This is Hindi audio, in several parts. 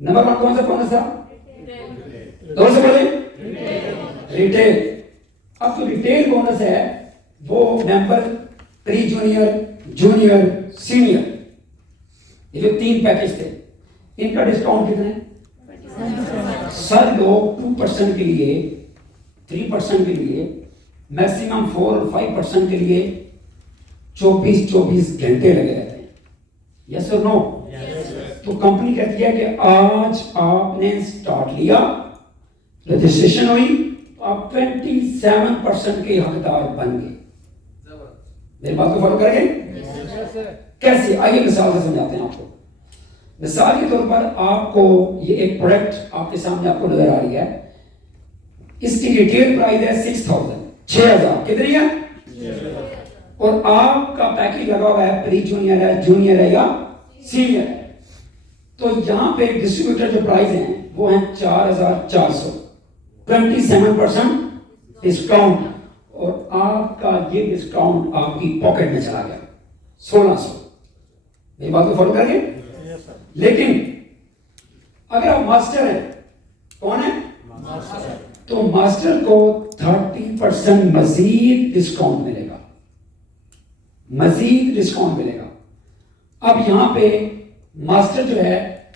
नंबर 1 कौन सा बोनस था? जोर से बोले। रिटेल। अब जो रिटेल बोनस है वो member, pre junior, junior, senior, ये जो 3 पैकेज थे, इनका डिस्काउंट कितना है? सर लोग 2% के लिए, 3% के लिए, मैक्सिमम 4 और 5% के लिए 24 घंटे लगे रहते हैं। यस और नो? तो कंपनी कहती है कि आज आपने स्टार्ट लिया, रजिस्ट्रेशन हुई, तो आप 27% के हकदार बन गए। मेरी बात को फॉलो करेंगे? कैसे? आइए मिसाल से समझाते हैं आपको। मिसाल के तौर पर आपको ये एक प्रोडक्ट आपके सामने आपको नजर आ रही है, इसकी रिटेल प्राइस है 6,000। कितनी है? और आपका पैकेज लगा हुआ है प्री जूनियर है, जूनियर है या सीनियर है। तो यहां पे डिस्ट्रीब्यूटर जो प्राइस है वो है 4,400, 27% डिस्काउंट, और आपका ये डिस्काउंट आपकी पॉकेट में चला गया 1,600। मेरी बात को फॉलो करेंगे? लेकिन अगर आप मास्टर हैं, कौन है? तो मास्टर को 30% मजीद डिस्काउंट मिलेगा, मजीद डिस्काउंट मिलेगा। अब यहां पे मास्टर जो है,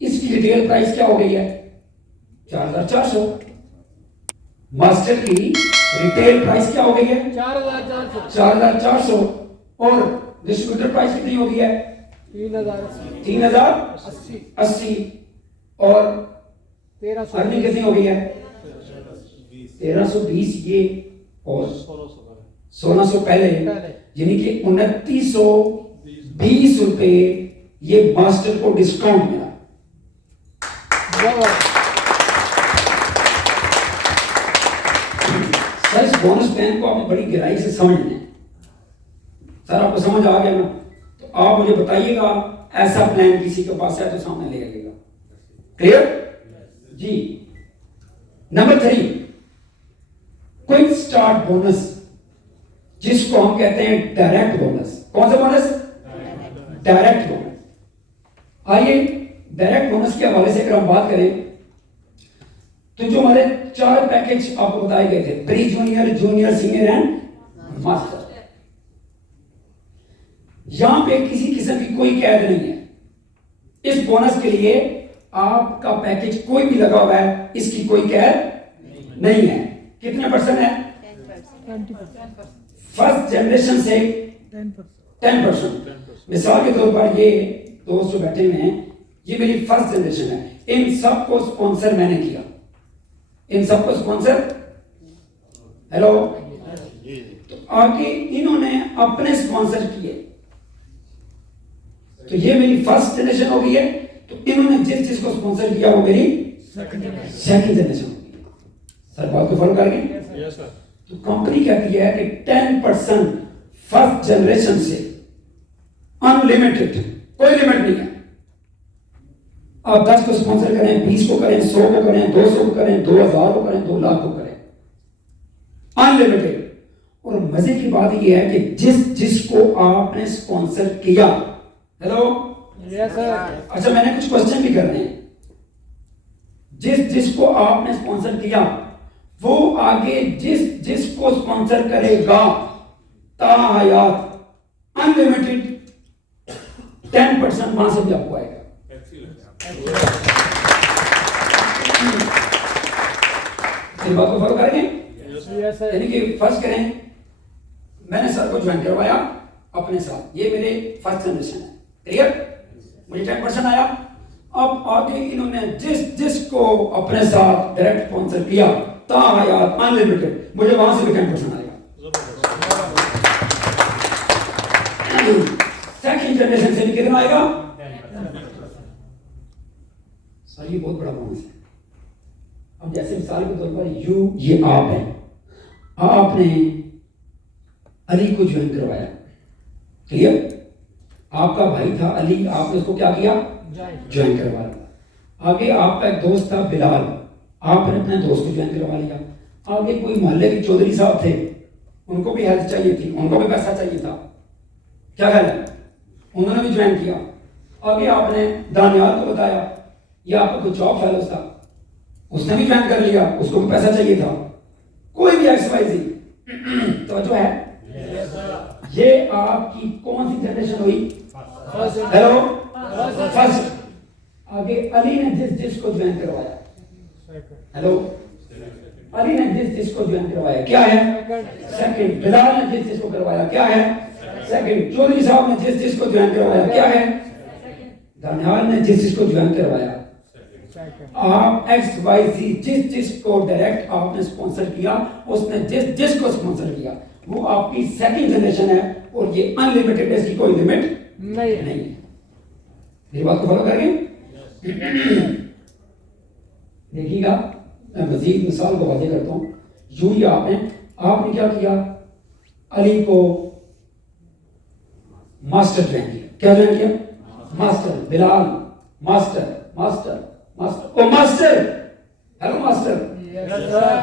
इसकी रिटेल प्राइस क्या हो गई है? 4,400। मास्टर की रिटेल प्राइस क्या हो गई है? 4,400। और डिस्ट्रीब्यूटर प्राइस कितनी हो गई है? 3,080। और अर्निंग कितनी हो गई है? 1,320 ये, और 1,600 पहले, यानी कि 2,920 रुपए ये मास्टर को डिस्काउंट मिला। सर इस बोनस प्लान को आपने बड़ी गहराई से समझना है। सर आपको समझ आ गया ना? तो आप मुझे बताइएगा, ऐसा प्लान किसी के पास है तो सामने ले आइएगा। क्लियर जी? नंबर 3, क्विक स्टार्ट बोनस, जिसको हम कहते हैं डायरेक्ट बोनस। कौन सा बोनस? Direct bonus. आइए डायरेक्ट बोनस के हवाले से अगर हम बात करें, तो जो हमारे 4 पैकेज आपको बताए गए थे, pre junior, junior, senior and master, यहां पे किसी किस्म की कोई कैद नहीं है। इस बोनस के लिए आपका पैकेज कोई भी लगा हुआ है, इसकी कोई कैद नहीं है। कितने परसेंट है? 20%। फर्स्ट जनरेशन से 10%। मिसाल के तौर पर ये दोस्त जो बैठे हुए हैं, ये मेरी फर्स्ट जनरेशन है। इन सबको स्पॉन्सर मैंने किया, इन सबको स्पॉन्सर, हेलो, तो आगे इन्होंने अपने स्पॉन्सर किए, तो ये मेरी फर्स्ट जनरेशन हो गई है। तो इन्होंने जिस चीज को स्पॉन्सर किया वो मेरी सेकंड जनरेशन हो गई। सर बात को फॉलो करेंगे? Yes sir. तो कंपनी कहती है कि 10% फर्स्ट जनरेशन से अनलिमिटेड, कोई लिमिट नहीं है। आप 10 को स्पॉन्सर करें, 20 को करें, 100 को करें, 200 को करें, 2,000 को करें, 2 लाख को करें, अनलिमिटेड। और मजे की बात यह है कि जिसको आपने स्पॉन्सर किया, हेलो, यस सर। अच्छा मैंने कुछ क्वेश्चन भी करने हैं। जिसको आपने स्पॉन्सर किया वो आगे जिसको स्पॉन्सर करेगा ताहयात अनलिमिटेड 10% वहां से भी आपको आएगा। इस बात को फॉलो करेंगे? यानी कि फर्स्ट करें, मैंने सर को ज्वाइन करवाया अपने साथ, ये मेरे फर्स्ट जनरेशन है, क्लियर? मुझे 10% आया। अब आगे इन्होंने जिसको अपने साथ डायरेक्ट स्पॉन्सर किया ताहयात अनलिमिटेड, मुझे वहां से भी 10% आएगा। सेकंड जनरेशन से भी कितना आएगा? सर ये बहुत बड़ा बोनस है। अब जैसे मिसाल के तौर पर ये आप है, आपने अली को ज्वाइन करवाया, क्लियर? आपका भाई था अली, आपने उसको क्या किया? ज्वाइन करवाया। आगे आपका एक दोस्त था बिलाल, आपने अपने दोस्त को ज्वाइन करवा लिया। आगे कोई मोहल्ले के चौधरी साहब थे, उनको भी हेल्प चाहिए थी, उनको भी पैसा चाहिए था, क्या ख्याल है? उन्होंने भी ज्वाइन किया। आगे आपने दानियाल को बताया, या आपका कोई जॉब फेलो था, उसने भी ज्वाइन कर लिया, उसको भी पैसा चाहिए था, कोई भी XYZ, तो जो है ये आपकी कौन सी जनरेशन हुई? Hello, first. आगे अली ने जिसको ज्वाइन करवाया, हेलो, अली ने जिसको ज्वाइन करवाया क्या है? सेकंड। बिलाल ने जिसको करवाया क्या है? सेकंड। चौधरी साहब ने जिसको ज्वाइन करवाया क्या है? दानियाल ने जिसको ज्वाइन करवाया। आप XYZ जिसको डायरेक्ट आपने स्पॉन्सर किया, उसने जिसको स्पॉन्सर किया, वो आपकी सेकंड जनरेशन है, और ये अनलिमिटेड है, इसकी कोई लिमिट नहीं है। मेरी बात को फॉलो करेंगे? देखिएगा, मैं मजीद मिसाल को वाज़ेह करता हूँ। यूं ही आपने क्या किया? अली को मास्टर ज्वाइन किया। क्या ज्वाइन किया? Master. Bilal master, master, master, oh master, hello master,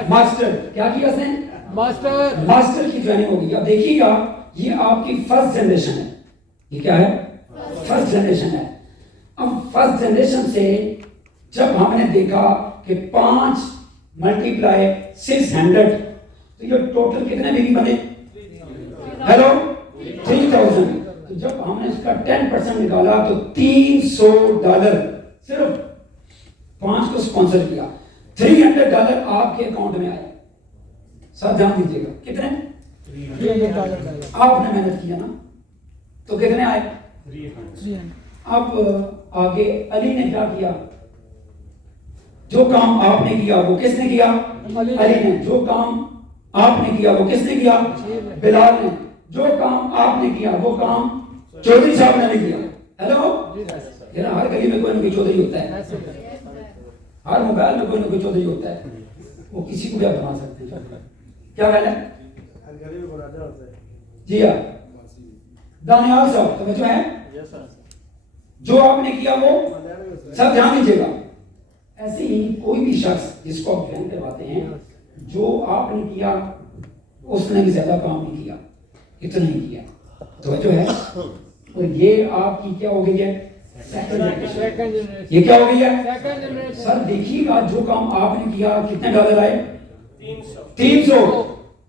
master. क्या किया उसने? मास्टर, मास्टर की ज्वाइनिंग होगी। अब देखिएगा, ये आपकी फर्स्ट जनरेशन है। ये क्या है? फर्स्ट जनरेशन है। अब फर्स्ट जनरेशन से जब हमने देखा कि 5 मल्टीप्लाई 600, तो ये टोटल कितने बेबी बने? हेलो, 3000। तो जब हमने इसका 10% निकाला तो $300 सिर्फ 5 को स्पॉन्सर किया, $300 आपके अकाउंट में आए। सब ध्यान दीजिएगा, कितने? आपने मेहनत किया ना, तो कितने आए? अब आगे अली ने क्या किया? जो काम आपने किया वो किसने किया? अली ने। जो काम आपने किया वो किसने किया? बिलाल ने। जो काम आपने किया वो काम चौधरी साहब ने किया। हेलो, हर गली में कोई ना कोई चौधरी होता है, हर मोबाइल में कोई ना कोई चौधरी होता है, वो किसी को भी आप बना सकते हैं। क्या कहना है? जी हाँ, दानियाल साहब, तो जो है जो आपने किया वो सब ध्यान दीजिएगा। ऐसे ही कोई भी शख्स जिसको आप ज्वाइन करवाते हैं, जो आपने किया उसने भी ज्यादा काम नहीं किया, इतना ही किया, तो जो है, और ये आपकी क्या हो गई है? Second generation. ये क्या हो गई है? सर देखिएगा, जो काम आपने किया कितने डॉलर आए? 300।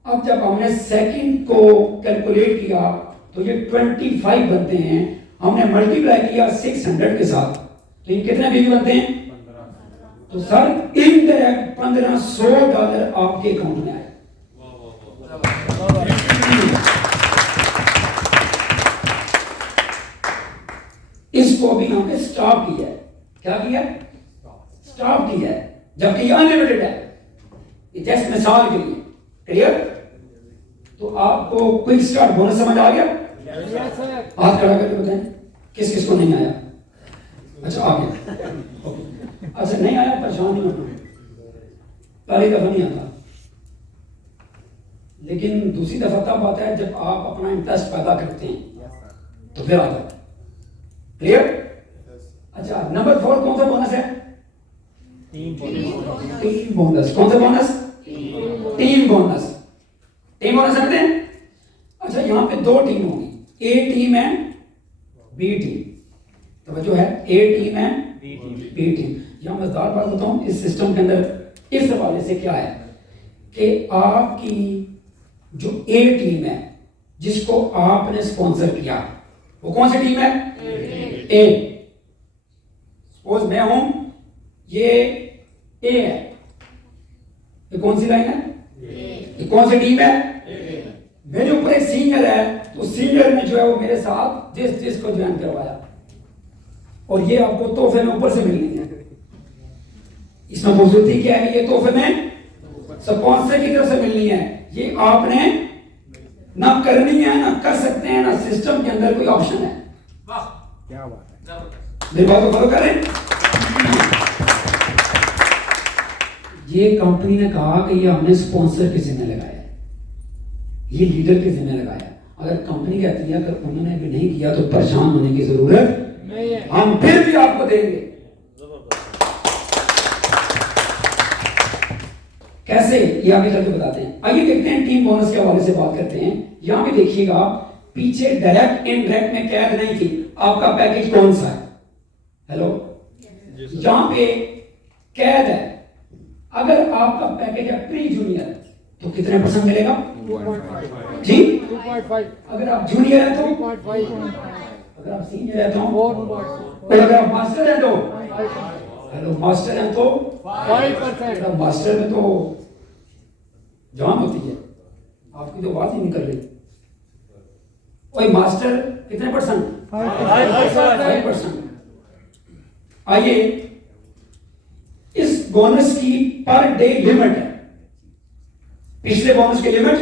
अब जब हमने सेकंड को कैलकुलेट किया तो ये 25 बनते हैं। हमने मल्टीप्लाई किया 600 के साथ, तो ये कितने बेबी बनते हैं? तो सर इनडायरेक्ट $1500 आपके अकाउंट में आए। इसको भी हमने स्टॉप किया है। क्या किया? स्टॉप किया है, जबकि ये अनलिमिटेड है। ये जस्ट मिसाल के लिए, क्लियर? तो आपको क्विक स्टार्ट बोनस समझ आ गया? हाथ खड़ा करके बताएं किस किस को नहीं आया। अच्छा आ गया, अच्छा नहीं आया परेशान नहीं होना, पहली दफा नहीं आता, लेकिन दूसरी दफा तब आता है जब आप अपना इंटरेस्ट पैदा करते हैं, तो फिर आ जाता है। क्लियर? अच्छा, नंबर 4 कौन सा बोनस है? Team bonus. कौन सा bonus? Team bonus. Team bonus समझते हैं? अच्छा, यहाँ पे 2 टीम होगी, ए टीम है, बी टीम। तो जो है ए टीम है, बी टीम। यहाँ मजेदार बात बताऊं, इस सिस्टम के अंदर इस हवाले से क्या है कि आपकी जो ए टीम है जिसको आपने स्पॉन्सर किया, वो कौन सी टीम है? ए। सपोज मैं हूं, ये ए है, ये कौन सी लाइन है? ये कौन सी टीम है? मेरे ऊपर एक सीनियर है, तो सीनियर ने जो है वो मेरे साथ जिसको ज्वाइन करवाया, और ये आपको तोहफे में ऊपर से मिलनी है। इसमें खूबसूरती क्या है? ये तोहफे में स्पॉन्सर की तरफ से मिलनी है। ये आपने ना करनी है, ना कर सकते हैं, ना सिस्टम के अंदर कोई ऑप्शन है। क्या बात है, मेरी बात को फॉलो करें। ये कंपनी ने कहा कि ये हमने स्पॉन्सर के जिम्मे लगाया, ये लीडर के जिम्मे लगाया। अगर कंपनी कहती है अगर उन्होंने भी नहीं किया तो परेशान होने की जरूरत नहीं है, हम फिर भी आपको देंगे। कैसे, ये आगे चल के बताते हैं। आइए देखते हैं, टीम बोनस के हवाले से बात करते हैं। यहां पे देखिएगा, पीछे डायरेक्ट इनडायरेक्ट में कैद नहीं थी, आपका पैकेज कौन सा है? हेलो, जहां पे कैद है, अगर आपका पैकेज है प्री जूनियर तो कितने परसेंट मिलेगा 2.5 जी? 2.5 अगर आप जूनियर है तो, 2.5 अगर आप सीनियर है तो, 4.5 और अगर आप मास्टर है तो, हेलो मास्टर है तो, 5%। अगर मास्टर में तो जान होती है, आपकी तो बात ही नहीं कर रही। और मास्टर कितने परसेंट? 5%। आइए, इस बोनस की पर डे लिमिट है, पिछले बोनस की लिमिट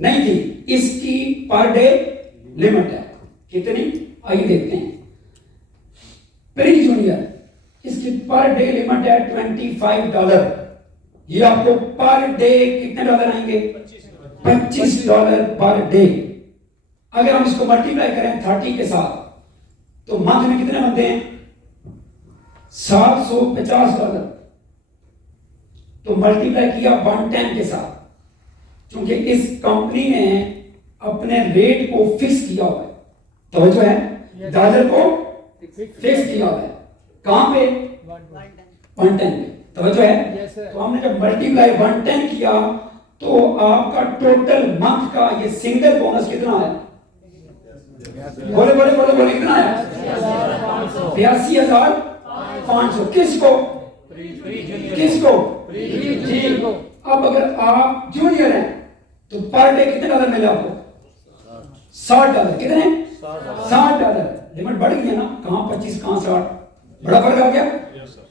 नहीं थी, इसकी पर डे लिमिट है कितनी? आइए देखते हैं। प्री जूनियर, इसकी पर डे लिमिट है $25। ये आपको पर डे कितने डॉलर आएंगे? $25 पर डे। अगर हम इसको मल्टीप्लाई करें 30 के साथ तो मंथ में कितने बनते हैं? $750। तो मल्टीप्लाई किया 110 के साथ, क्योंकि इस कंपनी ने अपने रेट को फिक्स किया हुआ है, तो जो है डॉलर को फिक्स किया हुआ है। कहां पे? 110 पे। तो जो है, तो हमने जब मल्टीप्लाई 110 किया तो आपका टोटल मंथ का ये सिंगल बोनस कितना है? बोले बोले बोले बोले कितना है? 82,500। किसको? किसको? जी। अब अगर आप जूनियर हैं तो पर डे कितने डॉलर मिले आपको? $60। कितने? $60। लिमिट बढ़ गई है ना, कहां 25 कहां 60, बड़ा फर्क आ गया।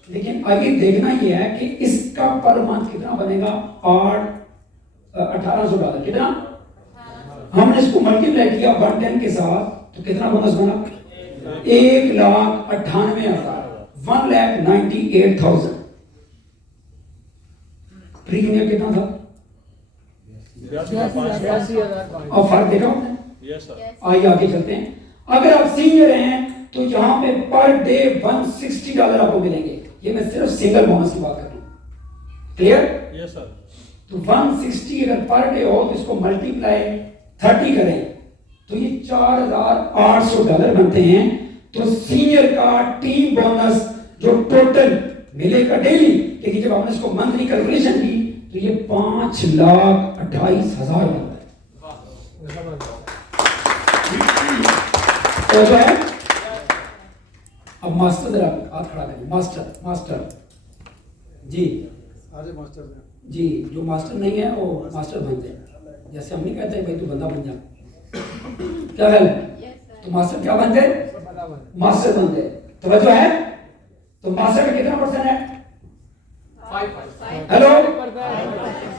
लेकिन आगे देखना यह है कि इसका पर मंथ कितना बनेगा? $1800। कितना? हमने इसको मल्टीप्लाई किया 110 के साथ तो कितना बोनस बना? 1,98,000, 1,98,000। प्री जूनियर कितना था? 82,000। और फर्क देखा आपने? आइए आगे चलते हैं। अगर आप सीनियर हैं तो यहां पे पर डे $160 आपको मिलेंगे। ये मैं सिर्फ सिंगल बोनस की बात कर रहा हूं। क्लियर? Yes sir. तो 160 अगर पर डे हो तो इसको मल्टीप्लाई 30 करें तो ये $4,800 बनते हैं। तो सीनियर का टीम बोनस जो टोटल मिलेगा डेली, लेकिन जब आपने इसको मंथली कैलकुलेशन की तो ये 5,28,000 बनता है। तो जो है, अब मास्टर जरा हाथ खड़ा करें। मास्टर, मास्टर जी, आजे मास्टर जी, जो मास्टर नहीं है वो मास्टर बन जाए। जैसे हम नहीं कहते भाई तू बंदा बन जा, क्या है? तो मास्टर क्या बन जाए? मास्टर बन जाए। तो वह जो है, तो मास्टर का कितना परसेंट है? हेलो,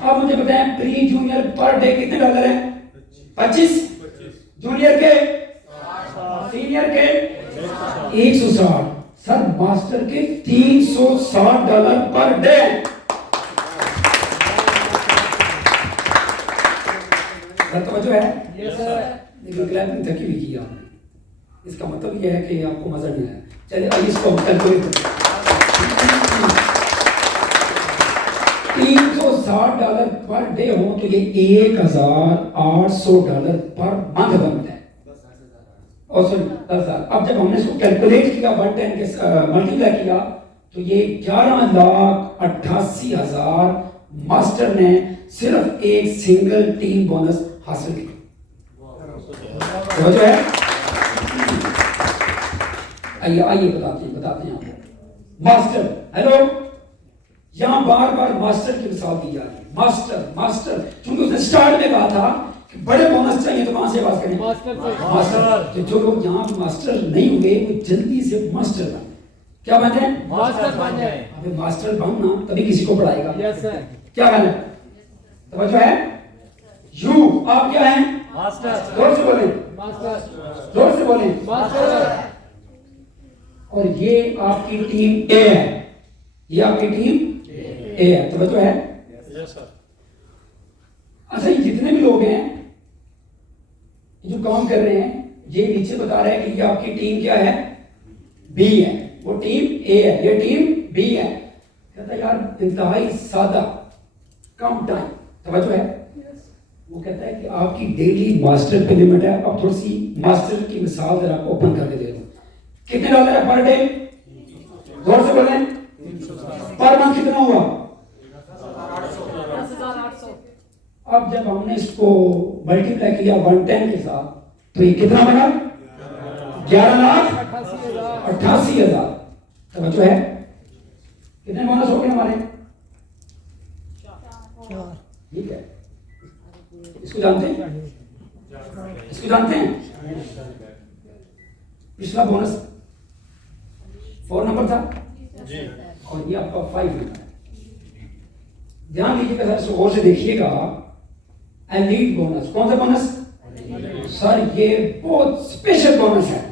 अब मुझे बताएं प्री जूनियर पर डे कितने डॉलर है? 25। जूनियर के? सीनियर के? 160। सर मास्टर के $360 पर डे। तो जो है, लेकिन क्लैपिंग थकी हुई की आपने, इसका मतलब यह है कि आपको मजा नहीं आया। चलिए आइए इसको कैलकुलेट करते हैं। $360 पर डे हो तो ये $1,800 पर मंथ बनता है। और सुन 10,000। अब जब हमने इसको कैलकुलेट किया 110 के मल्टीप्लाई किया तो ये 11,88,000 मास्टर ने सिर्फ एक सिंगल टीम बोनस हासिल किया। तो जो है, आइए आइए बताते हैं आपको। मास्टर, हेलो, यहां बार बार मास्टर की मिसाल दी जा रही है। मास्टर मास्टर, क्योंकि उसने स्टार्ट में कहा था कि बड़े बोनस चाहिए तो कहां से बात करें? मास्टर। तो जो लोग यहाँ मास्टर नहीं हुए वो जल्दी से मास्टर बने। क्या बन जाए? मास्टर बन जाए। अबे मास्टर बनना तभी किसी को पढ़ाएगा। Yes sir. क्या कहना? तो जो है, यू, आप क्या हैं? मास्टर। जोर से बोलें। मास्टर। जोर से बोलें। मास्टर। और ये आपकी टीम ए है, ये आपकी टीम ए है। तो जो है, यस सर। अच्छा ये जितने भी लोग हैं जो काम कर रहे हैं, ये नीचे बता रहे हैं कि ये आपकी टीम क्या है? बी है। वो टीम ए है, ये टीम बी है। कहता है यार इंतहाई सादा, कम टाइम। तवज्जो है? वो कहता है कि आपकी डेली मास्टर पे लिमिट है। अब थोड़ी सी मास्टर की मिसाल जरा आपको ओपन करके दे दूं। कितने डॉलर है पर डे? जोर से बोलें। पर मंथ कितना हुआ? 10,800। अब जब हमने इसको मल्टीप्लाई किया 110 के साथ तो ये कितना बना? 11,88,000। समझो है कितने बोनस हो गए हमारे? ठीक है, इसको जानते हैं? इसको जानते हैं? पिछला बोनस 4 नंबर था और ये आपका 5 नंबर है। ध्यान दीजिएगा सर, इसको गौर से देखिएगा। एलीट बोनस, कौन सा बोनस? सर ये बहुत स्पेशल बोनस है,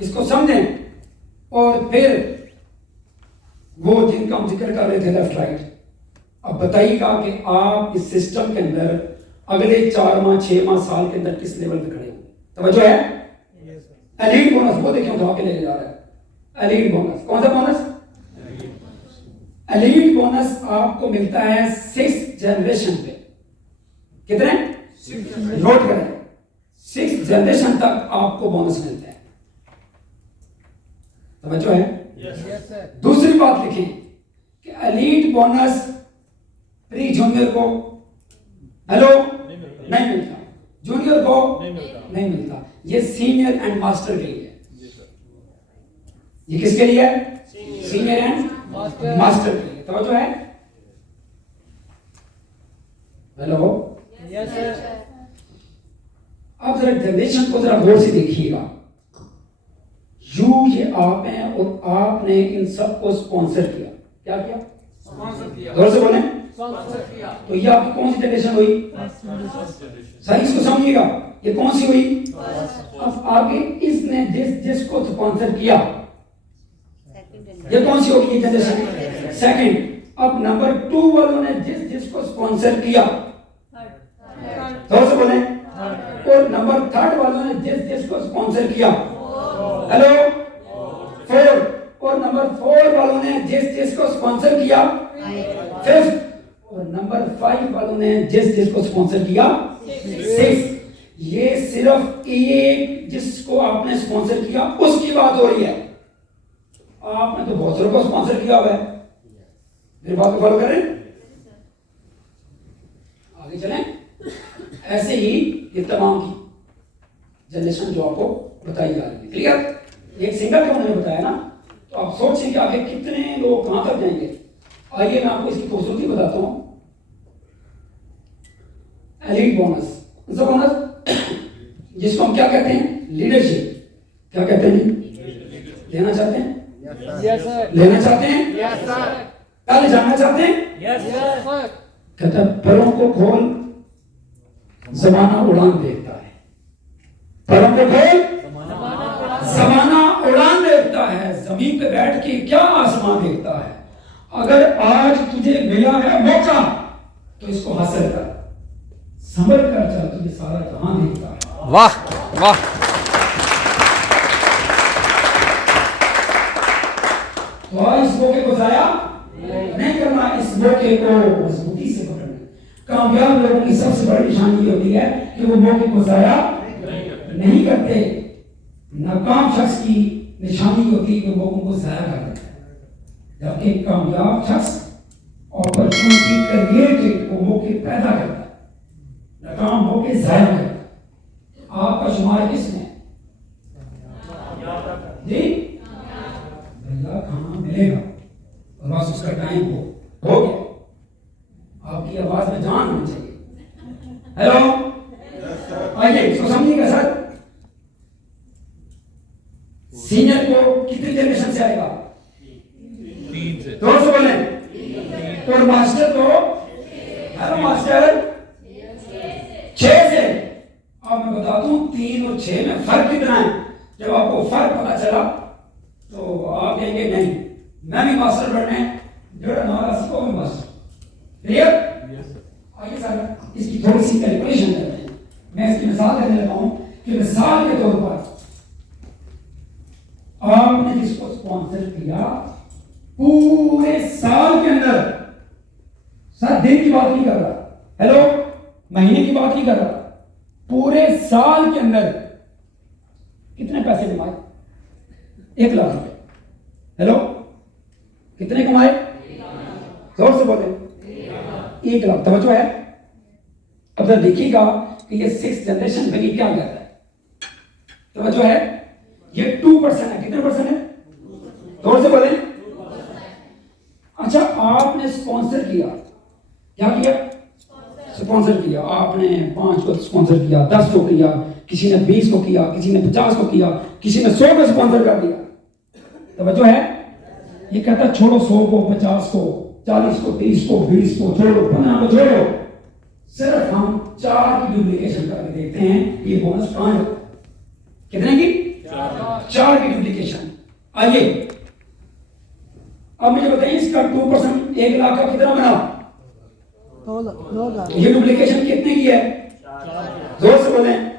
इसको समझें। और फिर वो जिनका हम जिक्र कर रहे थे लेफ्ट राइट, अब बताइएगा कि आप इस सिस्टम के अंदर अगले 4 माह 6 माह साल के अंदर किस लेवल पे खड़े होंगे। तवज्जो है? एलीट बोनस वो देखिए उठा के लेके जा रहा है। एलीट बोनस कौन सा बोनस? एलीट बोनस आपको मिलता है 6th जनरेशन पे। कितने? नोट करें, 6th जनरेशन तक आपको बोनस मिलता है। समझो है? दूसरी बात लिखें कि एलीट बोनस प्री जूनियर को नहीं मिलता, जूनियर को नहीं मिलता। ये सीनियर एंड मास्टर के लिए है। ये किसके लिए है? सीनियर एंड मास्टर के लिए। तो है हेलो। अब जरा जनरेशन को जरा गौर से देखिएगा। ये आप हैं और आपने इन सबको स्पॉन्सर किया। क्या किया? गौर से बोले। तो ये आपकी कौन सी जनरेशन हुई? सही, इसको समझिएगा, ये कौन सी हुई? अब आगे इसने जिसको स्पॉन्सर किया, ये कौन सी होगी? ये जनरेशन सेकंड। अब नंबर 2 वालों ने जिसको स्पॉन्सर किया, गौर से बोले। और नंबर 3 वालों ने जिसको स्पॉन्सर किया, हेलो 4। और नंबर 4 वालों ने जिसको स्पॉन्सर किया, 5th। और नंबर 5 वालों ने जिसको स्पॉन्सर किया, 6th। ये सिर्फ एक जिसको आपने स्पॉन्सर किया उसकी बात हो रही है। आपने तो बहुत सारों को स्पॉन्सर किया हुआ है। मेरी बात को फॉलो करें, आगे चलें। ऐसे ही ये तमाम की जनरेशन जो आपको बताई जा रही है, क्लियर? एक सिंगल जो उन्होंने बताया ना, तो आप सोचें कि आगे कितने लोग कहां तक जाएंगे। आइए मैं आपको इसकी खूबसूरती बताता हूं। एलीट बोनस, बोनस जिसको हम क्या कहते हैं? लीडरशिप। क्या कहते हैं? लेना चाहते हैं? लेना चाहते हैं? पहले जानना चाहते हैं? कहता है परों को खोल जमाना उड़ान देखता है। परों को खोल जमाना उड़ान देखता है। जमीन पे बैठ के क्या आसमान देखता है। अगर आज तुझे मिला है मौका तो इसको हासिल कर, संभल कर चल, तुझे सारा जहां देखता है। वाह वाह। तो इस मौके को जाया नहीं करना, इस मौके को मजबूती से पकड़ना। कामयाब लोगों की सबसे बड़ी निशानी ये होती है कि वो मौके को जाया नहीं करते। नाकाम शख्स की निशानी होती है कि मौकों को जाया कर देता है, जबकि कामयाब शख्स अपॉर्चुनिटी क्रिएट को मौके पैदा करता है, नाकाम मौके जाया करता है। आपका शुमार किसमें? जी भैया खाना मिलेगा और बस उसका टाइम हो गया। आपकी आवाज में जान होनी चाहिए। हेलो, आइए इसको समझिएगा सर। सीनियर को कितनी जनरेशन से आएगा? 3 से। जोर से बोले। और मास्टर को, हेलो मास्टर, 6 से। अब मैं बता दूं 3 और 6 में फर्क कितना है। जब आपको फर्क पता चला तो आप कहेंगे नहीं मैं भी मास्टर बनना है, जोड़ा हमारा सीखो मैं मास्टर। क्लियर? आइए सर इसकी थोड़ी सी कैलकुलेशन करते हैं। मैं इसकी मिसाल देने लगा हूं कि मिसाल के तौर पर आपने जिसको स्पॉन्सर किया पूरे साल के अंदर, सर दिन की बात नहीं कर रहा, हेलो महीने की बात नहीं कर रहा, पूरे साल के अंदर कितने पैसे कमाए? 1 लाख रुपए। हेलो, कितने कमाए? जोर से बोले। 1 लाख। तवज्जो है। अब जरा देखिएगा कि ये 6th जनरेशन में क्या कर रहा है। तवज्जो है। ये 2% है। कितने परसेंट है? जोर से बोले। अच्छा, आपने स्पॉन्सर किया। क्या किया? स्पॉन्सर किया। आपने 5 को स्पॉन्सर किया, 10 को किया, किसी ने 20 को किया, किसी ने 50 को किया, किसी ने 100 को स्पॉन्सर कर दिया। तवज्जो है। ये कहता छोड़ो 100 को, 50 को, 40 को, 30 को, 20 को छोड़ो, 15 को छोड़ो, सिर्फ हम 4 की डुप्लीकेशन करके देखते हैं ये बोनस कहां है। कितने की? 4 की डुप्लीकेशन। आइए अब मुझे बताइए इसका 2% 1 लाख का कितना बना? 2 लाख। ये डुप्लीकेशन कितने की है? जोर से बोलें।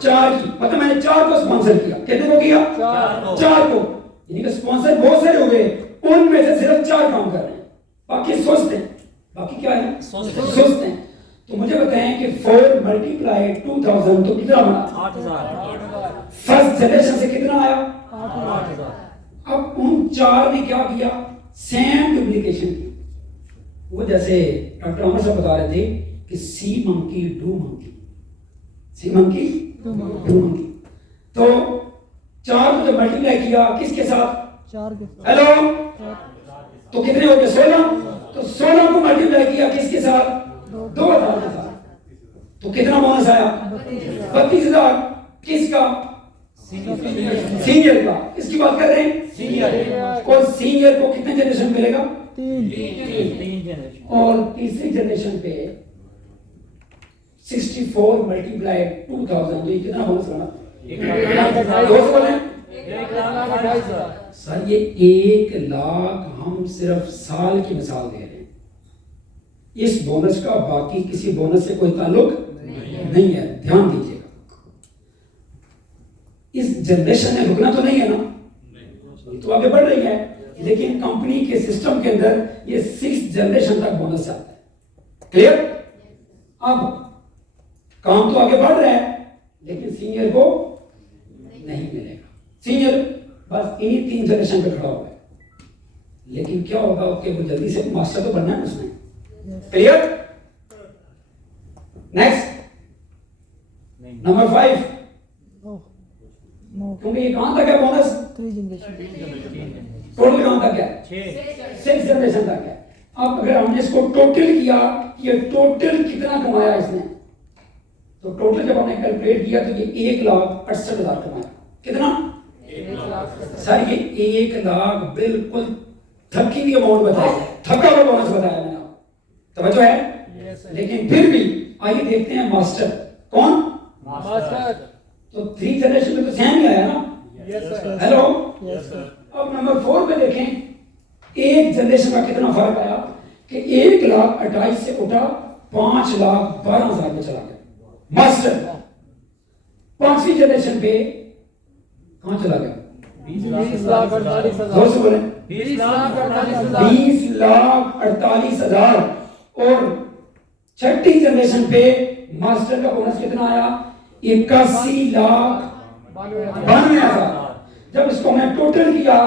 4 की। मतलब मैंने 4 को स्पॉन्सर किया। कितने को किया? 4 को। यानी कि स्पॉन्सर बहुत सारे हो गए, उनमें से सिर्फ 4 काम कर रहे हैं, बाकी सुस्त हैं। बाकी क्या है? सुस्त हैं। तो मुझे बताएं कि 4 × 2000 तो कितना बना? 8000। फर्स्ट जनरेशन से कितना आया? 8000। अब उन 4 ने क्या किया? सेम डुप्लीकेशन की। वो जैसे डॉक्टर अमर साहब बता रहे थे कि सी monkey do monkey, C monkey do monkey. तो 4 को जब मल्टीप्लाई किया किसके साथ? 4 के। हेलो, तो कितने हो गए? 16। तो 16 को मल्टीप्लाई किया किसके साथ? 2000 के साथ। तो कितना बोनस आया? 32,000। किसका? सीनियर का। इसकी बात कर रहे हैं सीनियर। और सीनियर को कितने जनरेशन मिलेगा? 3 जनरेशन। और तीसरी जनरेशन पे 64 × 2000 तो ये कितना बोनस बना? 1,28,000। सर ये 1 लाख हम सिर्फ साल की मिसाल दे रहे हैं। इस बोनस का बाकी किसी बोनस से कोई ताल्लुक नहीं है। ध्यान दीजिएगा। इस जनरेशन ने रुकना तो नहीं है ना, तो आगे बढ़ रही है, लेकिन कंपनी के सिस्टम के अंदर ये 6th जनरेशन तक बोनस जाता है। क्लियर? अब काम तो आगे बढ़ रहा है, लेकिन सीनियर को नहीं मिलेगा। सीनियर बस इन्हीं 3 जनरेशन पे खड़ा हुआ है। लेकिन क्या होगा कि वो जल्दी से मास्टर तो बनना है उसने। क्लियर? Next number 5। क्योंकि ये कहां तक है बोनस? 3 जनरेशन। टोटल कहां तक है? 6 जनरेशन तक है। अब अगर हमने इसको टोटल किया, ये टोटल कितना कमाया इसने, तो टोटल जब हमने कैलकुलेट किया तो ये 1,68,000 कमाया। कितना? 1 लाख। सर ये 1 लाख बिल्कुल थकी हुई अमाउंट बताई, थका हुआ बोनस बताया मैंने। तवज्जो है। लेकिन फिर भी आइए देखते हैं मास्टर कौन? मास्टर। तो 3 जनरेशन में तो सेम ही आया ना। हेलो, अब नंबर 4 पे देखें 1 जनरेशन का कितना फर्क आया कि 1,28,000 से उठा 5,12,000 में चला गया मास्टर। 5वीं जनरेशन पे कहां चला गया? 20,48,000। जोर से बोले। 20,48,000। 20,48,000। और 6ठी जनरेशन पे मास्टर का बोनस कितना आया? 81,92,000। जब इसको हमने टोटल किया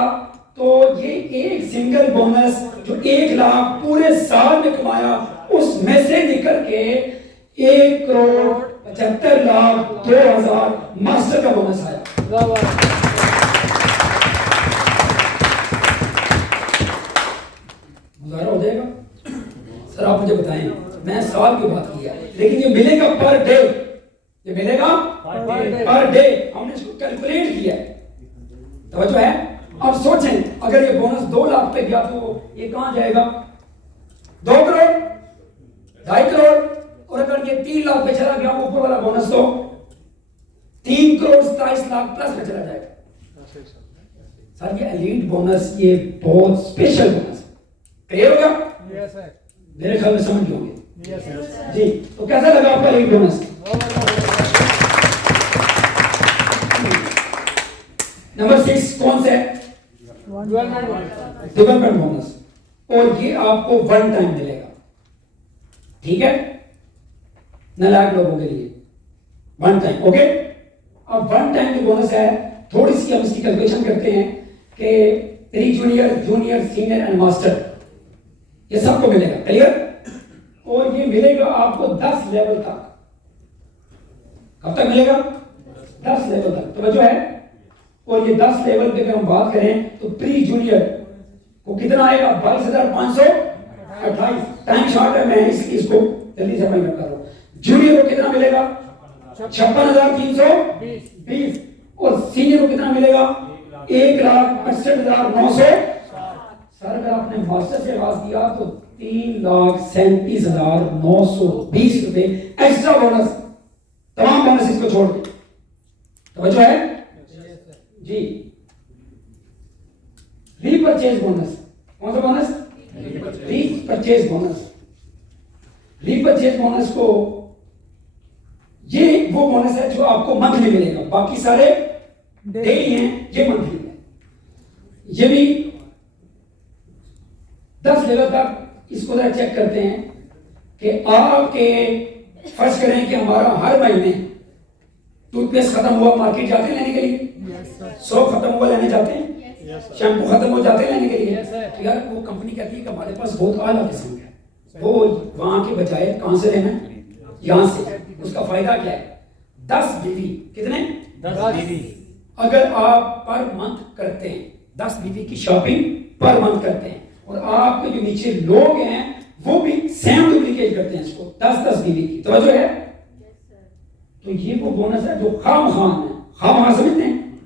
तो ये एक सिंगल बोनस जो 1 लाख पूरे साल में कमाया उसमें से निकल के 1,75,02,000 मास्टर का बोनस आया। गुजारा हो जाएगा? सर आप मुझे बताएं, मैं साल की बात की है, लेकिन ये मिलेगा पर डे। ये मिलेगा पर डे। हमने इसको कैलकुलेट किया है। तवज्जो है? अब सोचें अगर ये बोनस 2 लाख पे गया तो ये कहां जाएगा? 2 करोड़, 2.5 करोड़। और अगर ये 3 लाख पे चला गया ऊपर वाला बोनस तो 3,27,00,000 प्लस पे चला जाएगा। सर ये एलीट बोनस, ये बहुत स्पेशल बोनस है। क्लियर होगा? मेरे ख्याल में समझ लोगे जी। तो कैसा लगा आपका एलीट बोनस? नंबर 6 कौन सा है? Development bonus. और ये आपको 1 टाइम मिलेगा। ठीक है, नालायक लोगों के लिए 1 टाइम। ओके, अब 1 टाइम जो बोनस है, थोड़ी सी हम इसकी कैलकुलेशन करते हैं कि pre junior, junior, senior and master, ये सबको मिलेगा। क्लियर? और ये मिलेगा आपको 10 लेवल तक। कब तक मिलेगा? 10 लेवल तक। तो जो है, और ये 10 लेवल पे अगर हम बात करें तो प्री जूनियर को कितना आएगा? 22,528। टाइम शॉर्ट है, मैं इसको जल्दी से फाइंड कर रहा हूं। जूनियर को कितना मिलेगा? 56,320। और सीनियर को कितना मिलेगा? 1,68,900। सर अगर आपने मास्टर से पास किया तो 3,37,920 रुपए एक्स्ट्रा बोनस, तमाम बोनस इसको छोड़ के। तो जो है जी, रीपरचेज बोनस। कौन सा bonus? Repurchase bonus. Repurchase bonus को, ये वो बोनस है जो आपको मंथली मिलेगा, बाकी सारे डेली हैं, ये मंथली है। ये भी 10 लेवल तक इसको जरा चेक करते हैं कि आपके, फर्ज करें कि हमारा हर महीने टूथपेस्ट खत्म हुआ, मार्केट जाते हैं लेने के लिए, सोप खत्म हुआ लेने जाते हैं, शैम्पू खत्म हो जाते हैं लेने के लिए। तो यार वो कंपनी कहती है कि हमारे पास बहुत आला किस्म है, वो वहां के बजाय कहां से लेना? यहां से। उसका फायदा क्या है? 10 बीवी। कितने? 10 बीवी। अगर आप पर मंथ करते हैं, 10 बीवी की शॉपिंग पर मंथ करते हैं, और आपके जो नीचे लोग हैं वो भी सेम डुप्लीकेट करते हैं इसको 10-10 बीवी की, तो जो है, तो ये वो बोनस है जो खाम है। खाम समझते हैं?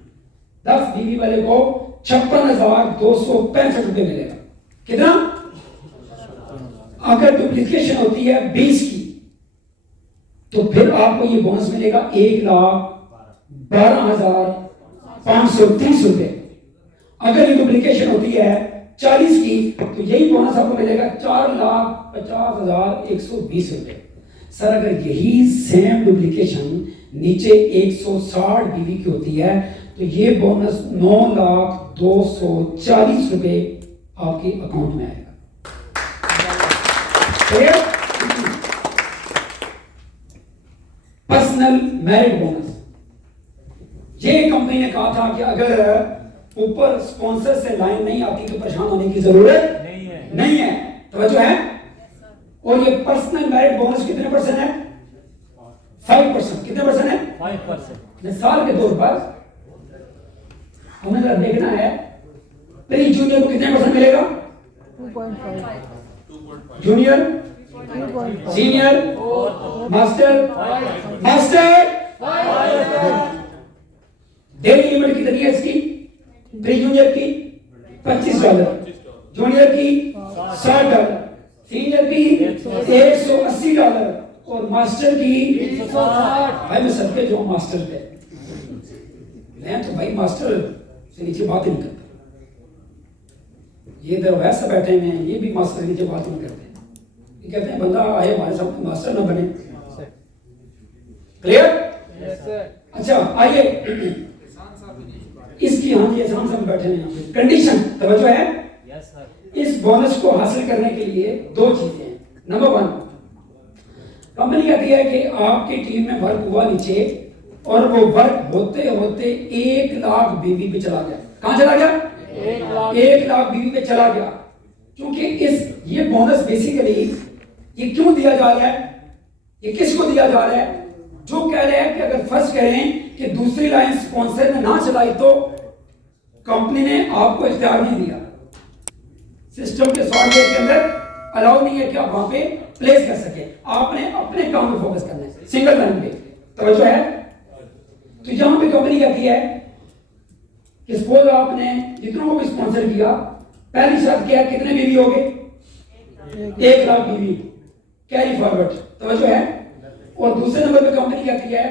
10 बीवी वाले को 56,265 रुपए मिलेगा। कितना? अगर डुप्लीकेशन होती है 20 की तो फिर आपको ये बोनस मिलेगा 1,12,530 रुपए। अगर ये डुप्लीकेशन होती है 40 की तो यही बोनस आपको मिलेगा 4,50,120 रुपए। सर अगर यही सेम डुप्लीकेशन नीचे 160 बीवी की होती है तो ये बोनस 9,240 रुपए आपके अकाउंट में आएगा। पर्सनल मेरिट बोनस, ये कंपनी ने कहा था कि अगर ऊपर स्पॉन्सर से लाइन नहीं आती तो परेशान होने की जरूरत नहीं है। तो जो है, और ये पर्सनल मेरिट बोनस कितने परसेंट है? 5%। कितने परसेंट है? 5%। मिसाल के तौर पर हमें जरा देखना है, प्री जूनियर को कितने परसेंट मिलेगा? 2.5। Junior, senior, master, daily limit कितनी है इसकी? प्री जूनियर की $25, जूनियर की $60, सीनियर की $180 और मास्टर की 160। भाई मैं सबके जो मास्टर थे, मैं तो भाई मास्टर से नीचे बात ही नहीं करता। ये इधर वैसे बैठे हुए हैं, ये भी मास्टर से नीचे बात नहीं करते। ये कहते हैं बंदा आए हमारे साथ मास्टर ना बने। क्लियर? Yes sir. अच्छा आइए, इसकी, हाँ जी एहसान साहब बैठे हैं। कंडीशन, तवज्जो है? Yes sir. इस बोनस को हासिल करने के लिए 2 चीजें हैं। नंबर 1, कंपनी कहती है कि आपकी टीम में वर्क हुआ नीचे और वो वर्क होते होते 1 लाख बीवी पे चला गया। कहां चला गया? 1 लाख बीवी पे चला गया। क्योंकि ये बोनस बेसिकली ये क्यों दिया जा रहा है? ये किसको दिया जा रहा है? जो कह रहे हैं कि अगर फर्ज करें कि दूसरी लाइन स्पॉन्सर ने ना चलाई तो कंपनी ने आपको इख्तियार नहीं दिया, सिस्टम के सॉफ्टवेयर के अंदर अलाउ नहीं है कि आप वहां पे प्लेस कर सके। आपने अपने काम में फोकस करना है, सिंगल लाइन पे। तो जो है, तो यहां पे कंपनी कहती है कि सपोज आपने जितनों को भी स्पॉन्सर किया, पहली शर्त क्या है? कितने बीवी हो गए? 1 लाख बीवी कैरी फॉरवर्ड। तो जो है, और दूसरे नंबर पे कंपनी कहती है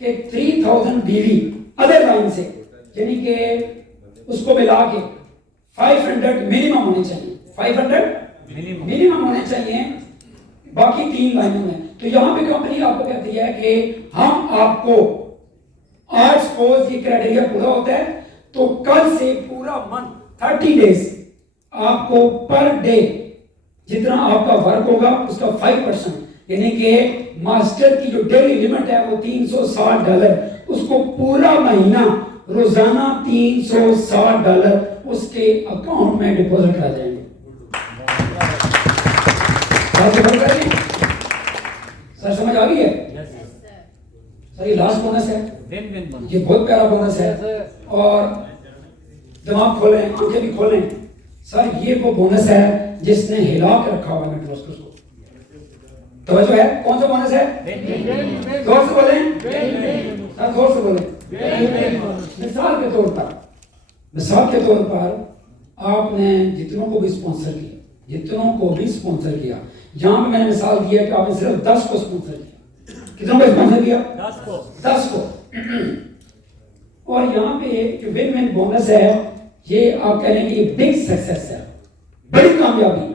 कि 3000 बीवी अदर लाइन से, यानी कि उसको मिला के 500 मिनिमम होने चाहिए। 500 मिनिमम होने चाहिए बाकी 3 लाइनों में। तो यहां पे कंपनी आपको कहती है कि हम आपको आज सपोज ये क्राइटेरिया पूरा होता है तो कल से पूरा मंथ 30 डेज आपको पर डे जितना आपका वर्क होगा उसका 5%, यानी कि मास्टर की जो डेली लिमिट है वो $360, उसको पूरा महीना रोजाना $360 उसके अकाउंट में डिपॉजिट करा जाएंगे। सर समझ आ गई है? सर ये लास्ट बोनस है, ये बहुत प्यारा बोनस है। और दिमाग खोलें, आंखें भी खोलें। सर ये वो बोनस है जिसने हिला के रखा हुआ है मेट्रोस्कोप को। तवज्जो है? कौन सा बोनस है? जोर से बोलें, सर जोर से बोलें। मिसाल के तौर पर आपने जितनों को भी स्पॉन्सर किया, यहाँ पे मैंने मिसाल दिया कि आपने सिर्फ 10 को स्पॉन्सर किया। कितनों को स्पॉन्सर किया? 10 को। और यहाँ पे जो विन विन बोनस है, ये आप कह रहे हैं कि ये बिग सक्सेस है, बड़ी कामयाबी।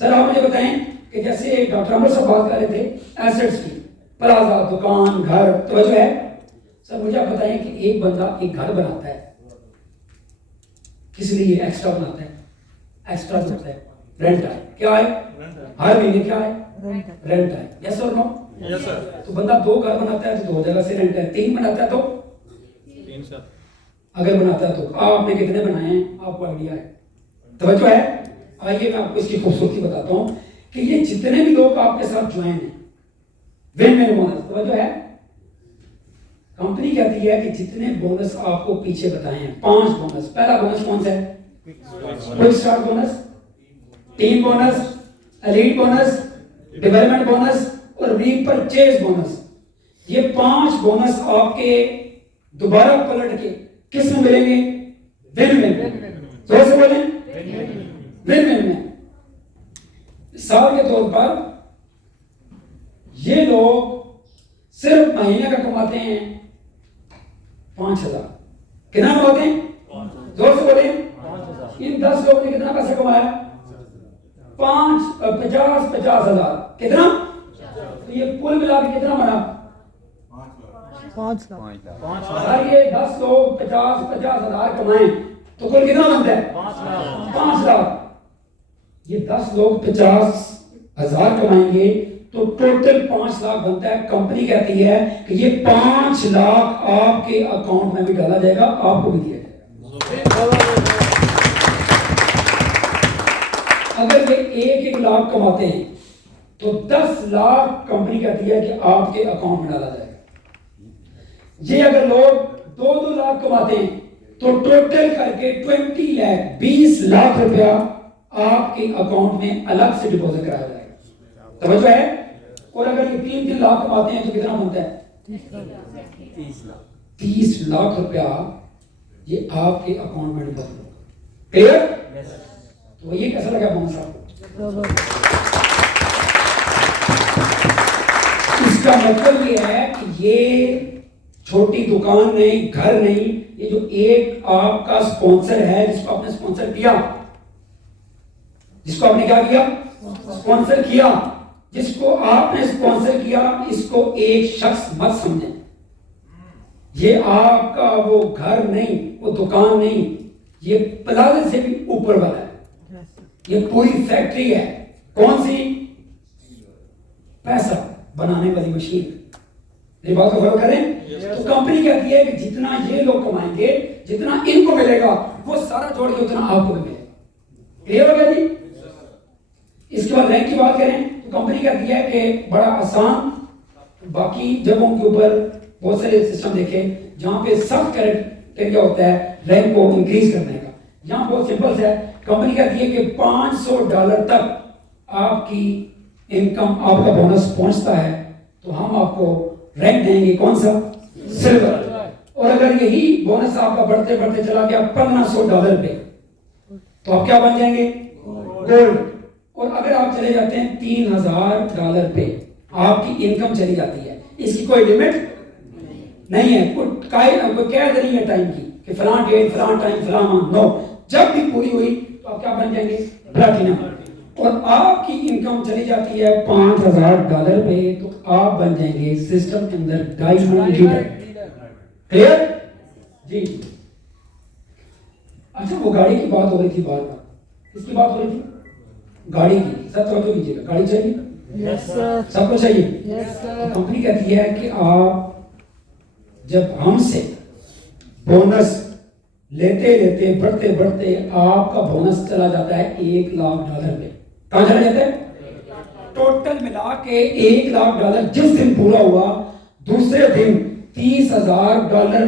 सर आप मुझे बताएं कि जैसे डॉक्टर अमर साहब बात कर रहे थे एसेट्स की, प्लाजा, दुकान, घर, तो जो है सर मुझे आप बताएं कि एक बंदा एक घर बनाता है, किस लिए? एक्स्ट्रा बनाता है, एक्स्ट्रा जो होता है रेंट है, क्या है? हर महीने क्या है? रेंट है। यस और नो? Yes sir. तो बंदा 2 घर बनाता है तो 2 जगह से रेंट है, 3 बनाता है तो 3 सर। अगर बनाता है तो आपने कितने बनाए हैं आपको आइडिया है? तवज्जो है? आइए मैं आपको इसकी खूबसूरती बताता हूं कि ये जितने भी लोग आपके साथ ज्वाइन हैं, विन विन बोनस, तवज्जो है? कंपनी कहती है कि जितने बोनस आपको पीछे बताए हैं, 5 बोनस। पहला बोनस कौन सा है? Quick start bonus, team bonus, elite bonus, development bonus और रीपरचेज बोनस। ये 5 बोनस आपके दोबारा पलट के किस में मिलेंगे? Win win. जोर से बोलें, विन विन में। मिसाल के तौर पर ये लोग सिर्फ महीने का कमाते हैं 5,000। कितना कमाते हैं? जोर से बोलें। इन 10 लोगों ने कितना पैसा कमाया? 50,000। कितना? तो ये कुल मिला के कितना बना? 5 लाख। सर ये 10 लोग 50,000 कमाएं तो कुल कितना बनता है? 5 लाख। ये 10 लोग 50,000 कमाएंगे तो टोटल 5 लाख बनता है। कंपनी कहती है कि ये 5 लाख आपके अकाउंट में भी डाला जाएगा, आपको भी दिया जाएगा। अगर ये 1-1 लाख कमाते हैं तो 10 लाख कंपनी कहती है कि आपके अकाउंट में डाला जाएगा। ये अगर लोग 2-2 लाख कमाते हैं तो टोटल करके 20 लाख 20 लाख रुपया आपके अकाउंट में अलग से डिपॉजिट कराया जाएगा। समझ है? और अगर ये 3-3 लाख कमाते हैं तो कितना बनता है? 30 लाख रुपया ये आपके अकाउंट में डिपॉजिट होगा। क्लियर? तो ये कैसा लगा बोनस आपको? इसका मतलब ये है कि ये छोटी दुकान नहीं, घर नहीं, ये जो एक आपका स्पॉन्सर है, जिसको आपने स्पॉन्सर किया, जिसको आपने क्या किया? स्पॉन्सर किया। जिसको आपने स्पॉन्सर किया, इसको एक शख्स मत समझें। ये आपका वो घर नहीं, वो दुकान नहीं, ये प्लाजा से भी ऊपर वाला है। ये पूरी फैक्ट्री है। कौन सी? पैसा बनाने वाली मशीन। ये बात को फॉलो करें। तो कंपनी कहती है कि जितना ये लोग कमाएंगे, जितना इनको मिलेगा, वो सारा जोड़ के उतना आपको भी मिलेगा। क्लियर हो गया जी? इसके बाद रैंक की बात करें तो कंपनी कहती है कि बड़ा आसान, बाकी जगहों के ऊपर बहुत सारे सिस्टम देखे जहां पे सब क्राइटेरिया होता है रैंक को इंक्रीज करने का। यहाँ बहुत सिंपल है। कंपनी कहती है कि $500 तक आपकी इनकम, आपका बोनस पहुंचता है तो हम आपको रैंक देंगे। कौन सा? सिल्वर। और अगर यही बोनस आपका बढ़ते बढ़ते चला गया $1,500 पे तो आप क्या बन जाएंगे? गोल्ड। और अगर आप चले जाते हैं $3,000 पे, आपकी इनकम चली जाती है। इसकी कोई लिमिट नहीं है, कोई कैद नहीं है टाइम की कि फलां डेट, फलां टाइम, फलां मंथ। नो, जब भी पूरी हुई तो आप क्या बन जाएंगे? प्लैटिनम। और आपकी इनकम चली जाती है $5,000 पे तो आप बन जाएंगे सिस्टम के अंदर डायमंड लीडर। क्लियर जी? अच्छा, वो गाड़ी की बात हो रही थी बार बार, किसकी बात हो रही थी? गाड़ी की। सब तो कीजिएगा, गाड़ी चाहिए? Yes sir. सबको चाहिए? Yes sir. कंपनी कहती है कि आप जब हमसे बोनस लेते लेते बढ़ते बढ़ते आपका बोनस चला जाता है $1,00,000 पे। कहां चला जाता है? टोटल मिला के $1,00,000 जिस दिन पूरा हुआ, दूसरे दिन $30,000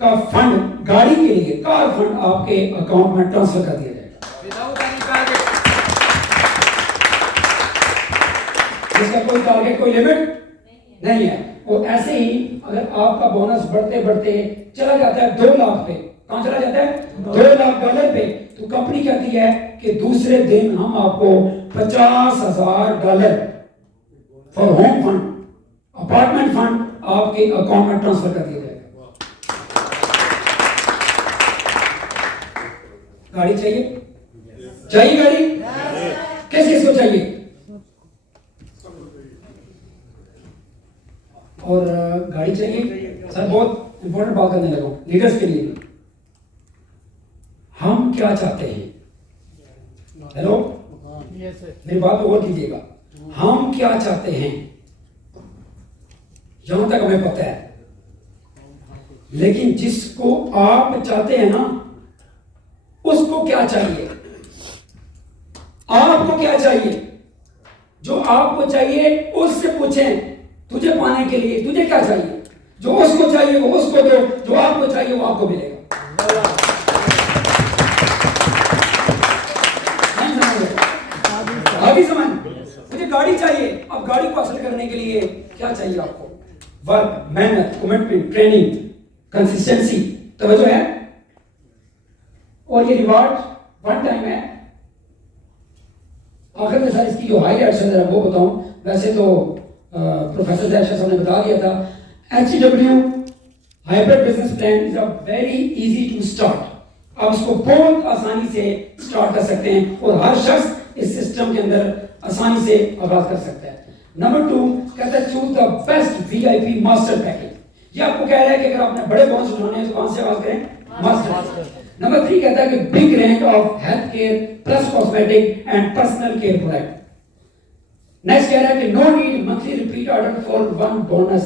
का फंड गाड़ी के लिए, कार फंड आपके अकाउंट में ट्रांसफर कर दिया जाएगा। इसका कोई टारगेट, कोई लिमिट नहीं है। और ऐसे ही अगर आपका बोनस बढ़ते बढ़ते चला जाता है 2 लाख पे, कहां चला जाता है? $2,00,000 पे, तो कंपनी कहती है कि दूसरे दिन हम आपको $50,000 for home fund, apartment fund आपके अकाउंट में ट्रांसफर कर दिया जाएगा। गाड़ी चाहिए? चाहिए गाड़ी? किस किस को चाहिए? और गाड़ी चाहिए? सर बहुत इंपॉर्टेंट बात करने लगा हूं लीडर्स के लिए। हम क्या चाहते हैं? हेलो, मेरी बात को गौर कीजिएगा। हम क्या चाहते हैं जहां तक हमें पता है, लेकिन जिसको आप चाहते हैं ना, उसको क्या चाहिए? आपको क्या चाहिए? जो आपको चाहिए उससे पूछें, तुझे पाने के लिए तुझे क्या चाहिए? जो उसको चाहिए वो उसको दो, जो आपको चाहिए वो आपको मिलेगा। आगे समझ। मुझे गाड़ी चाहिए, अब गाड़ी को हासिल करने के लिए क्या चाहिए आपको? वर्क, मेहनत, कमिटमेंट, ट्रेनिंग, कंसिस्टेंसी, तवज्जो है, और ये रिवार्ड वन टाइम है। आखिर में सर इसकी जो हाईलाइट्स है वो बताऊं। वैसे तो प्रोफेसर जयशा साहब ने बता दिया था। HW hybrid business plan is a very easy to start. आप इसको बहुत आसानी से स्टार्ट कर सकते हैं और हर शख्स इस सिस्टम के अंदर आसानी से आगाज कर सकता है। नंबर 2 कहता है choose the best VIP master package. ये आपको कह रहा है कि अगर आपने बड़े बोनस उठाने हैं तो कौन से आगाज करें? मास्टर। नंबर 3 कहता है कि big range of health care plus cosmetic and personal care product. Next कह रहा है कि no need monthly repeat order for one bonus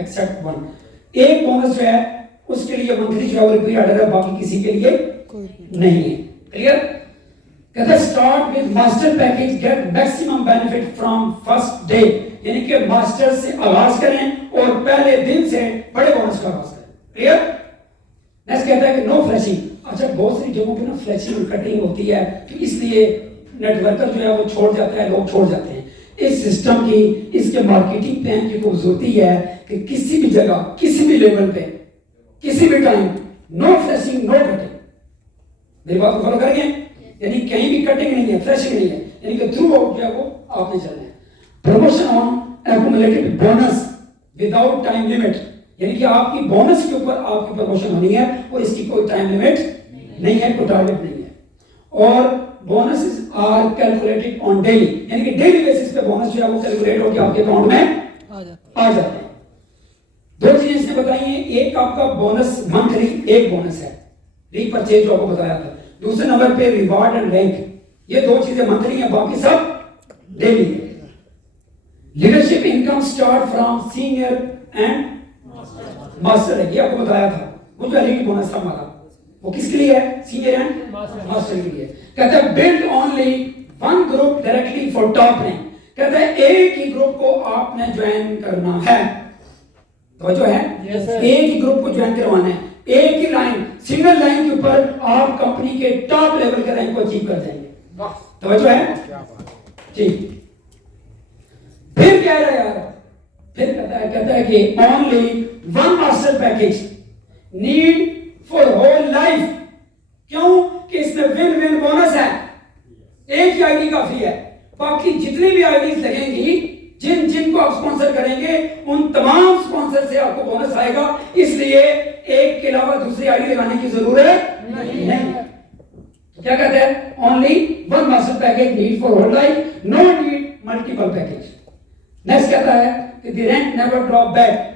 except one. एक बोनस जो है उसके लिए मंथली जो है वो रिपीट ऑर्डर है, बाकी किसी के लिए नहीं है। क्लियर? कहता है start with master package, get maximum benefit from first day. यानी कि मास्टर से आगाज करें और पहले दिन से बड़े बोनस का आगाज करें। क्लियर? नेक्स्ट कहता है कि नो फ्लैशिंग। अच्छा, बहुत सारी जगहों पे ना फ्लैशिंग और कटिंग होती है, तो इसलिए नेटवर्कर जो है वो छोड़ जाता है, लोग छोड़ जाते हैं। इस सिस्टम की, इसके मार्केटिंग प्लान की खूबसूरती है कि किसी भी जगह, किसी भी लेवल पे, किसी भी time no flashing, no cutting. मेरी बात को फॉलो करेंगे? यानी कहीं भी कटिंग नहीं है, फ्लैशिंग नहीं है, यानी कि थ्रू आउट जो है वो आपने चलना है। Promotion on accumulated bonus without time limit. यानी कि आपकी बोनस के ऊपर आपकी प्रमोशन होनी है और इसकी कोई टाइम लिमिट नहीं है, कोई टारगेट नहीं है। और bonuses are calculated on daily, यानी कि डेली बेसिस पे बोनस जो है वो कैलकुलेट होकर आपके अकाउंट में आ जाते हैं। दो चीजें इसने बताई हैं, एक आपका बोनस मंथली, एक बोनस है रीपरचेज जो आपको बताया था। दूसरे नंबर पे रिवार्ड एंड रैंक, ये दो चीजें मंथली हैं, बाकी सब डेली है। Leadership income start from senior and master है, ये आपको बताया था। वो जो एलीट बोनस था हमारा, वो किसके लिए है? सीनियर एंड मास्टर के लिए। कहता है build only one group directly for top rank. कहता है एक ही ग्रुप को आपने ज्वाइन करना है, तो जो है एक ही ग्रुप को ज्वाइन करवाना है, एक ही लाइन, सिंगल लाइन के ऊपर आप कंपनी के टॉप लेवल के रैंक को अचीव कर जाएंगे। तो जो है जी, फिर क्या है यार, फिर कहता है कि only one master package need for whole life. क्यों? कि इसमें विन विन बोनस है, एक ही आईडी काफी है, बाकी जितनी भी आईडीज लगेंगी, जिन जिन को आप स्पॉन्सर करेंगे उन तमाम स्पॉन्सर से आपको बोनस आएगा, इसलिए एक के अलावा दूसरी आईडी लगाने की जरूरत नहीं है। क्या कहते हैं? Only one master package need for whole life, no need multiple package. Next कहता है कि the rank never drop back.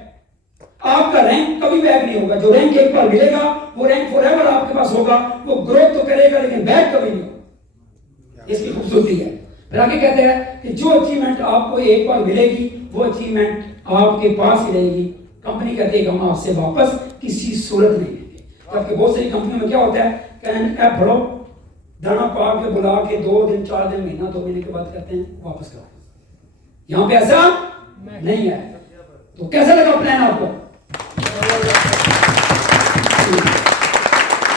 आपका रैंक कभी बैक नहीं होगा, जो रैंक एक बार मिलेगा वो रैंक फॉरएवर आपके पास होगा, वो ग्रोथ तो करेगा लेकिन बैक कभी नहीं होगा। इसकी खूबसूरती है। फिर आगे कहते हैं कि जो अचीवमेंट आपको एक बार मिलेगी वो अचीवमेंट आपके पास ही रहेगी। कंपनी कहती है कि हम आपसे वापस किसी सूरत नहीं लेंगे। जबकि बहुत सारी कंपनियों में क्या होता है, कैन ऐप भरो, दाना पा के बुला के 2 दिन 4 दिन महीना 2 महीने के बाद कहते हैं वापस करो। यहाँ पे ऐसा नहीं है। तो कैसा लगा प्लान आपको?